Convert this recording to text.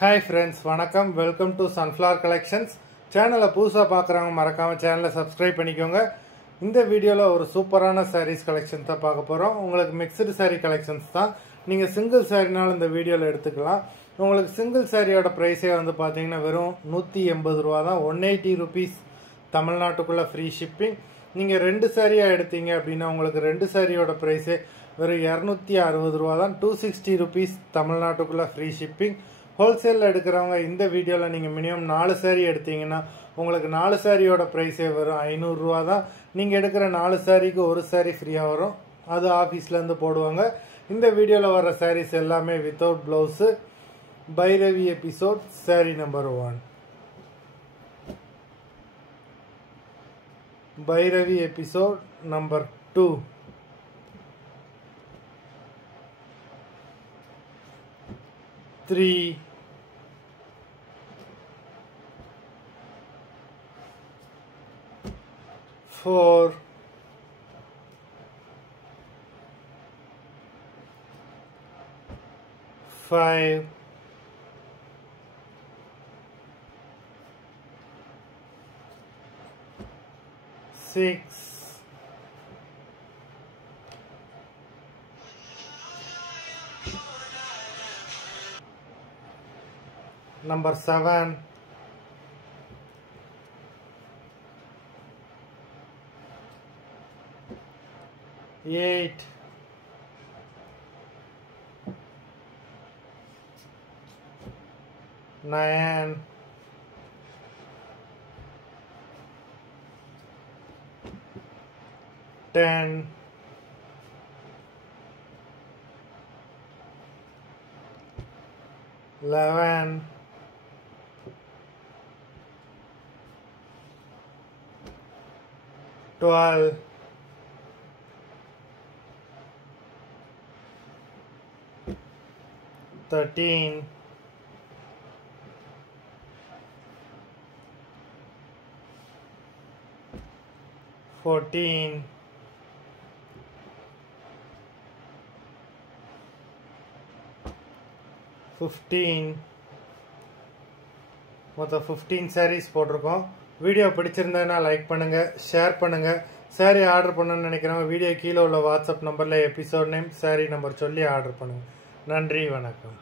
Hi friends, வணக்கம். Welcome to Sunflower Collections. சேனலை புதுசாக பார்க்குறவங்க மறக்காமல் சேனலை சப்ஸ்கிரைப் பண்ணிக்கோங்க. இந்த வீடியோவில் ஒரு சூப்பரான சாரீஸ் கலெக்ஷன் தான் பார்க்க போகிறோம். உங்களுக்கு மிக்சடு சாரீ கலெக்ஷன்ஸ் தான். நீங்கள் சிங்கிள் சாரினாலும் இந்த வீடியோவில் எடுத்துக்கலாம். உங்களுக்கு சிங்கிள் சாரியோட ப்ரைஸே வந்து பார்த்தீங்கன்னா வெறும் 180 ரூபா தான். 180 ருபீஸ் தமிழ்நாட்டுக்குள்ளே ஃப்ரீ ஷிப்பிங். நீங்கள் 2 சாரியாக எடுத்தீங்க அப்படின்னா உங்களுக்கு 2 சாரியோட ப்ரைஸே வெறும் 260 ரூபா தான். 260 ருபீஸ் தமிழ்நாட்டுக்குள்ளே ஃப்ரீ ஷிப்பிங். ஹோல்சேலில் எடுக்கிறவங்க இந்த வீடியோவில் நீங்கள் மினிமம் 4 சாரீ எடுத்தீங்கன்னா உங்களுக்கு 4 சாரியோட ப்ரைஸே வரும் 500 ரூபா தான். நீங்கள் எடுக்கிற 4 சாரிக்கு ஒரு சாரீ ஃப்ரீயாக வரும். அது ஆஃபீஸ்லேருந்து போடுவாங்க. இந்த வீடியோவில் வர சாரீஸ் எல்லாமே without blouse. Bhairavi episode sari number 1. Bhairavi episode number 2. Three, 4, 5, 6, 7, 8, 9, 10, 11, 12, 13, 14, 15. மொத்தம் 15 சாரீஸ் போட்டிருக்கோம். வீடியோ பிடிச்சிருந்ததுன்னா லைக் பண்ணுங்கள், ஷேர் பண்ணுங்கள். சாரீ ஆர்டர் பண்ணணும்னு நினைக்கிறவங்க வீடியோ கீழே உள்ள வாட்ஸ்அப் நம்பரில் எபிசோட் நேம் சாரீ நம்பர் சொல்லி ஆர்டர் பண்ணுங்கள். நன்றி, வணக்கம்.